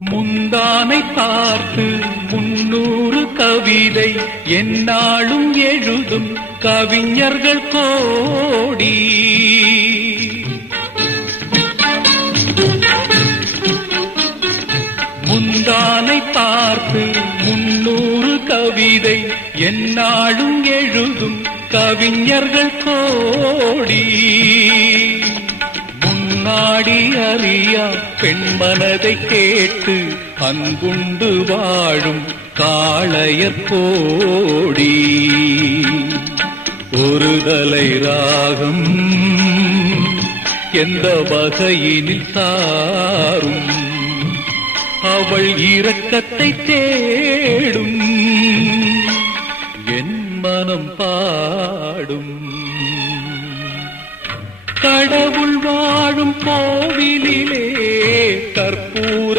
முந்தானை பார்த்து 300 கவிதை எந்நாளும் எழுதும் கவிஞர்கள் கோடி. முந்தானை பார்த்து 300 கவிதை எந்நாளும் எழுதும் கவிஞர்கள் கோடி. முன்னாடி அறியா பெண்மனதை கேட்டு அன்புண்டு வாழும் காளையர் கோடி. ஒரு தலை ராகம் எந்த வகையினில் சாரும் அவள் இரக்கத்தை தேடும் என் மனம் பாடும். கடவுள் வாழும் கோவிலிலே கற்பூர